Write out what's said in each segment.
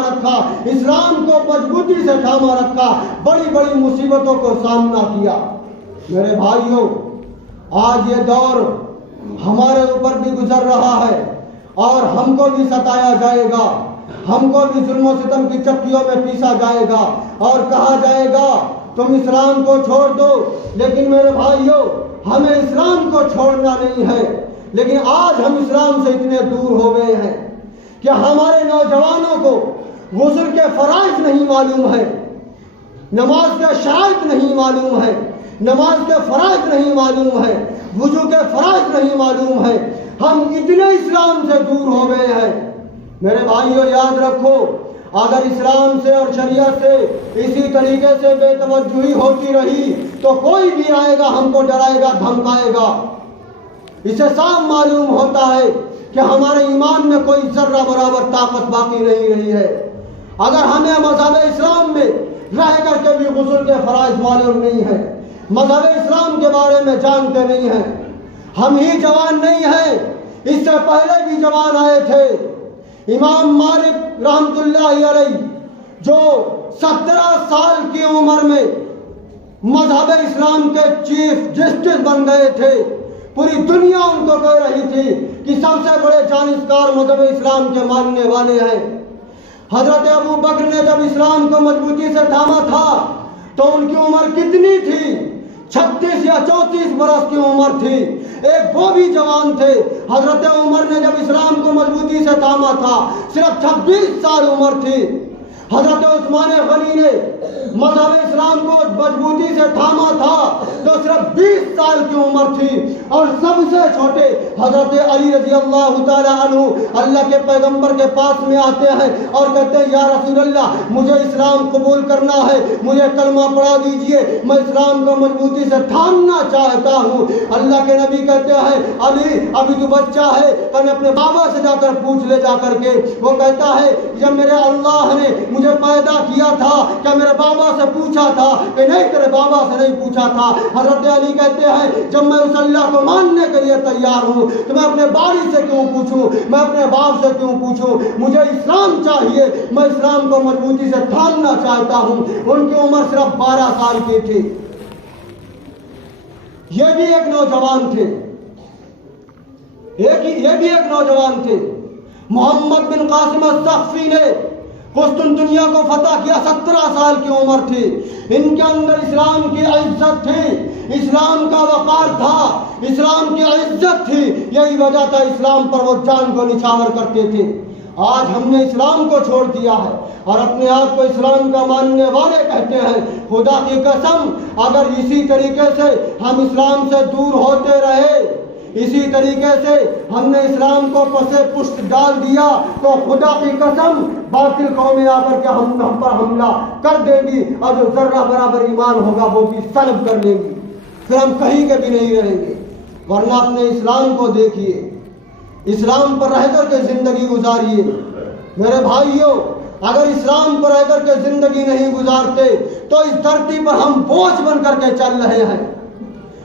رکھا، اسلام کو مضبوطی سے تھاما رکھا، بڑی بڑی مصیبتوں کو سامنا کیا۔ میرے بھائیوں، آج یہ دور ہمارے اوپر بھی گزر رہا ہے اور ہم کو بھی ستایا جائے گا، ہم کو بھی ظلم و ستم کی چکیوں میں پیسا جائے گا اور کہا جائے گا تم اسلام کو چھوڑ دو۔ لیکن میرے بھائیوں، ہمیں اسلام کو چھوڑنا نہیں ہے، لیکن آج ہم اسلام سے اتنے دور ہو گئے ہیں کہ ہمارے نوجوانوں کو غسل کے فرائض نہیں معلوم ہے، نماز کے شرائط نہیں معلوم ہے، نماز کے فرائض نہیں معلوم ہے، وضو کے فرائض نہیں معلوم ہے۔ ہم اتنے اسلام سے دور ہو گئے ہیں۔ میرے بھائیوں، یاد رکھو، اگر اسلام سے اور شریعت سے اسی طریقے سے بے توجہی ہوتی رہی تو کوئی بھی آئے گا ہم کو ڈرائے گا، دھمکائے گا۔ اسے صاف معلوم ہوتا ہے کہ ہمارے ایمان میں کوئی ذرہ برابر طاقت باقی نہیں رہی ہے۔ اگر ہمیں مذہب اسلام میں رہ کر کے بھی غسل کے فرائض معلوم نہیں ہے، مذہب اسلام کے بارے میں جانتے نہیں ہیں، ہم ہی جوان نہیں ہیں، اس سے پہلے بھی جوان آئے تھے۔ امام مالک رحمت اللہ علیہ جو 17 سال کی عمر میں مذہب اسلام کے چیف جسٹس بن گئے تھے، پوری دنیا ان کو کہہ رہی تھی کہ سب سے بڑے جانشکار مذہب اسلام کے ماننے والے ہیں۔ حضرت ابو بکر نے جب اسلام کو مضبوطی سے تھاما تھا تو ان کی عمر کتنی تھی؟ 36 یا 34 برس کی عمر تھی، ایک وہ بھی جوان تھے۔ حضرت عمر نے جب اسلام کو مضبوطی سے تھاما تھا صرف 26 سال عمر تھی۔ حضرت عثمان غنی نے مذہب اسلام کو مضبوطی سے تھاما تھا تو صرف 20 سال کی عمر تھی، اور سب سے چھوٹے حضرت علی رضی اللہ تعالی عنہ اللہ کے پیغمبر کے پاس میں آتے ہیں اور کہتے ہیں یا رسول اللہ، مجھے اسلام قبول کرنا ہے، مجھے کلمہ پڑھا دیجئے، میں اسلام کو مضبوطی سے تھامنا چاہتا ہوں۔ اللہ کے نبی کہتے ہیں علی ابھی تو بچہ ہے، میں اپنے بابا سے جا کر پوچھ لے جا کر کے۔ وہ کہتا ہے جب میرے اللہ نے مجھے پیدا کیا تھا کیا میرے بابا سے پوچھا تھا؟ کہ نہیں، تیرے بابا سے نہیں پوچھا تھا۔ حضرت علی کہتے ہیں جب میں اس اللہ کو ماننے کے لیے تیار ہوں تو میں اپنے باپ سے کیوں پوچھوں، میں اپنے باپ سے کیوں پوچھوں؟ مجھے اسلام چاہیے، میں اسلام کو مضبوطی سے تھامنا چاہتا ہوں۔ ان کی عمر صرف 12 سال کی تھی۔ یہ بھی ایک نوجوان تھے، یہ بھی ایک نوجوان تھے۔ محمد بن قاسم الثقفی نے قسطنطنیہ کو فتح کیا، 17 سال کی عمر تھی۔ ان کے اندر اسلام کی عزت تھی، اسلام کا وقار تھا، اسلام کی عزت تھی، یہی وجہ تھا اسلام پر وہ جان کو نچھاور کرتے تھے۔ آج ہم نے اسلام کو چھوڑ دیا ہے اور اپنے آپ کو اسلام کا ماننے والے کہتے ہیں۔ خدا کی قسم، اگر اسی طریقے سے ہم اسلام سے دور ہوتے رہے، اسی طریقے سے ہم نے اسلام کو پسے پشت ڈال دیا تو خدا کی قسم باطل قومیں آ کر کے ہم پر حملہ کر دیں گی اور جو ذرہ برابر ایمان ہوگا وہ بھی سلب کر لیں گی، پھر ہم کہیں کے بھی نہیں رہیں گے۔ ورنہ اپنے اسلام کو دیکھیے، اسلام پر رہ کر کے زندگی گزاریے۔ میرے بھائیوں، اگر اسلام پر رہ کر کے زندگی نہیں گزارتے تو اس دھرتی پر ہم بوجھ بن کر کے چل رہے ہیں،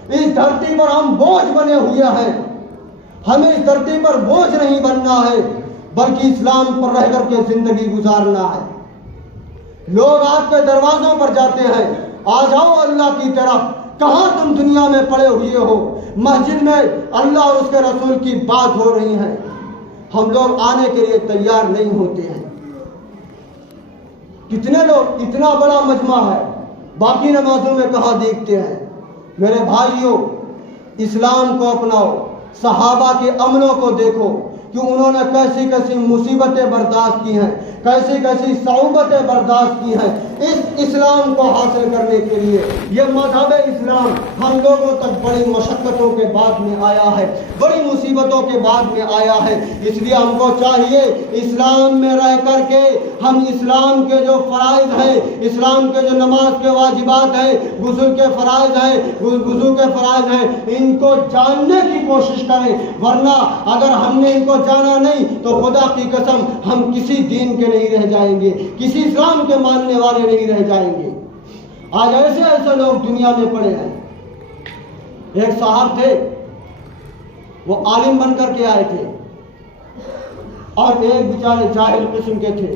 اس دھرتی پر ہم بوجھ بنے ہوئے ہیں۔ ہمیں اس دھرتی پر بوجھ نہیں بننا ہے بلکہ اسلام پر رہ کر کے زندگی گزارنا ہے۔ لوگ آپ کے دروازوں پر جاتے ہیں، آ جاؤ اللہ کی طرف، کہاں تم دنیا میں پڑے ہوئے ہو؟ مسجد میں اللہ اور اس کے رسول کی بات ہو رہی ہے، ہم لوگ آنے کے لیے تیار نہیں ہوتے ہیں۔ کتنے لوگ، اتنا بڑا مجمع ہے، باقی نمازوں میں کہاں دیکھتے ہیں؟ میرے بھائیوں، اسلام کو اپناؤ، صحابہ کے عملوں کو دیکھو کہ انہوں نے کیسی کیسی مصیبتیں برداشت کی ہیں، کیسی کیسی صعوبتیں برداشت کی ہیں اس اسلام کو حاصل کرنے کے لیے۔ یہ مذہب اسلام ہم لوگوں تک بڑی مشقتوں کے بعد میں آیا ہے، بڑی مصیبتوں کے بعد میں آیا ہے۔ اس لیے ہم کو چاہیے اسلام میں رہ کر کے ہم اسلام کے جو فرائض ہیں، اسلام کے جو نماز کے واجبات ہیں، غسل کے فرائض ہیں، وضو کے فرائض ہیں، ان کو جاننے کی کوشش کریں۔ ورنہ اگر ہم نے ان کو جانا نہیں تو خدا کی قسم ہم کسی دین کے نہیں رہ جائیں گے، کسی اسلام کے ماننے والے نہیں رہ جائیں گے۔ آج ایسے ایسے لوگ دنیا میں پڑے ہیں۔ ایک صاحب تھے، وہ عالم بن کر کے آئے تھے اور ایک بیچارے جاہل قسم کے تھے،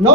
9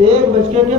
1:15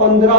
15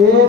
1